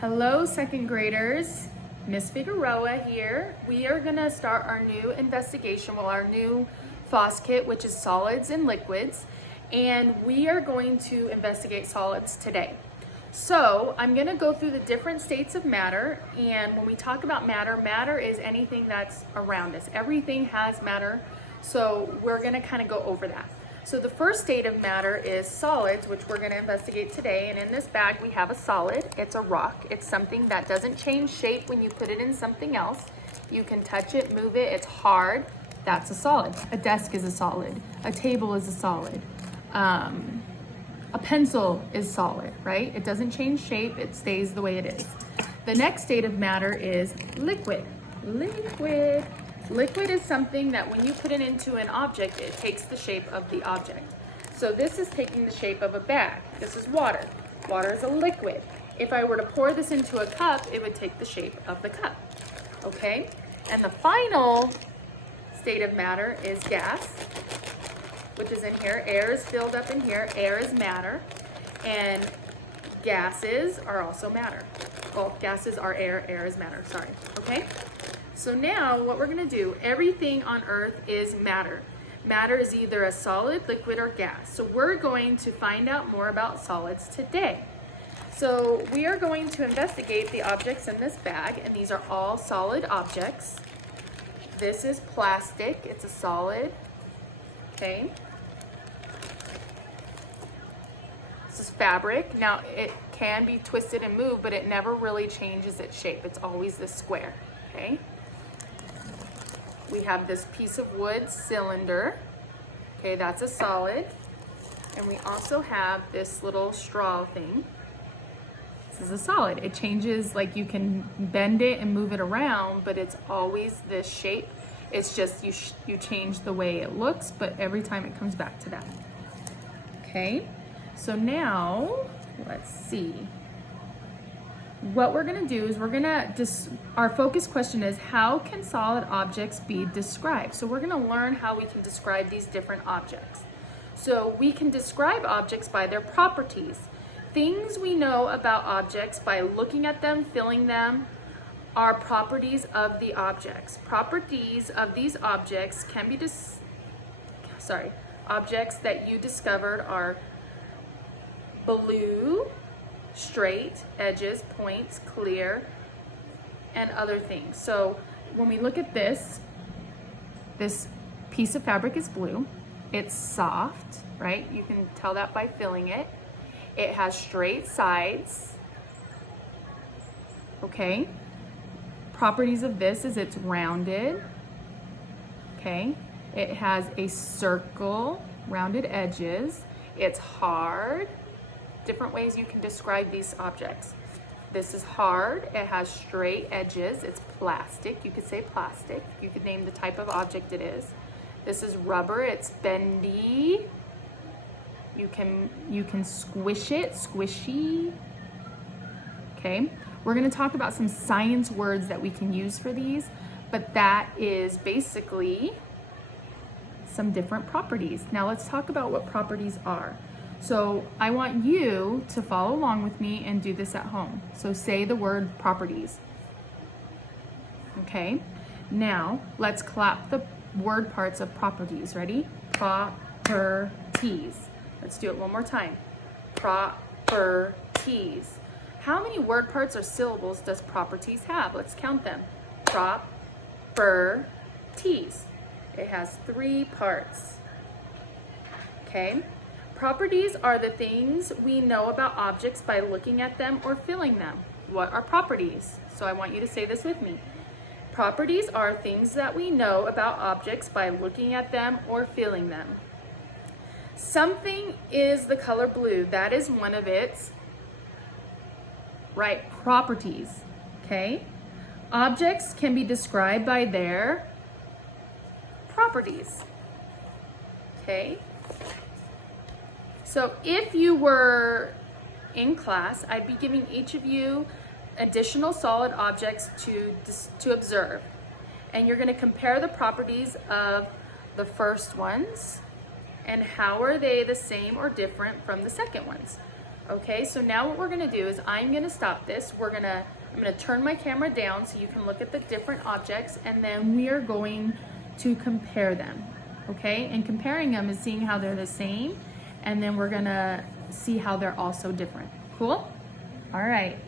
Hello, second graders. Miss Figueroa here. We are gonna start our new investigation, our new FOSS kit, which is solids and liquids, and we are going to investigate solids today. So I'm gonna go through the different states of matter, and when we talk about matter, matter is anything that's around us. Everything has matter, so we're gonna kind of go over that. So the first state of matter is solids, which we're gonna investigate today. And in this bag, we have a solid. It's a rock. It's something that doesn't change shape when you put it in something else. You can touch it, move it, it's hard. That's a solid. A desk is a solid. A table is a solid. A pencil is solid, right? It doesn't change shape, it stays the way it is. The next state of matter is liquid. Liquid. Liquid is something that when you put it into an object, it takes the shape of the object. So this is taking the shape of a bag. This is water. Water is a liquid. If I were to pour this into a cup, it would take the shape of the cup. Okay? And the final state of matter is gas, which is in here. Air is filled up in here. Air is matter. And gases are also matter. Well, gases are air. Air is matter. Sorry. Okay? So now what we're gonna do, everything on Earth is matter. Matter is either a solid, liquid, or gas. So we're going to find out more about solids today. So we are going to investigate the objects in this bag, and these are all solid objects. This is plastic, it's a solid, okay? This is fabric. Now it can be twisted and moved, but it never really changes its shape. It's always this square, okay? We have this piece of wood cylinder. Okay, that's a solid. And we also have this little straw thing. This is a solid. It changes, like you can bend it and move it around, but it's always this shape. It's just you change the way it looks, but every time it comes back to that. Okay, so now let's see. What we're gonna do is our focus question is, how can solid objects be described? So we're gonna learn how we can describe these different objects. So we can describe objects by their properties. Things we know about objects by looking at them, feeling them, are properties of the objects. Properties of these objects can be objects that you discovered are blue, straight, edges, points, clear, and other things. So when we look at this piece of fabric is blue. It's soft, right? You can tell that by feeling it. It has straight sides, okay? Properties of this is it's rounded, okay? It has a circle, rounded edges. It's hard. Different ways you can describe these objects. This is hard, it has straight edges, it's plastic, you could say plastic, you could name the type of object it is. This is rubber, it's bendy. You can squish it, squishy. Okay, we're gonna talk about some science words that we can use for these, but that is basically some different properties. Now let's talk about what properties are. So I want you to follow along with me and do this at home. So say the word properties. Okay, now let's clap the word parts of properties. Ready? Properties. Let's do it one more time. Properties. How many word parts or syllables does properties have? Let's count them. Properties. It has 3 parts. Okay. Properties are the things we know about objects by looking at them or feeling them. What are properties? So I want you to say this with me. Properties are things that we know about objects by looking at them or feeling them. Something is the color blue. That is one of its, right, properties, okay? Objects can be described by their properties, okay? So if you were in class, I'd be giving each of you additional solid objects to observe. And you're gonna compare the properties of the first ones and how are they the same or different from the second ones. Okay, so now what we're gonna do is I'm gonna stop this. I'm gonna turn my camera down so you can look at the different objects, and then we are going to compare them, okay? And comparing them is seeing how they're the same, and then we're gonna see how they're also different. Cool? All right.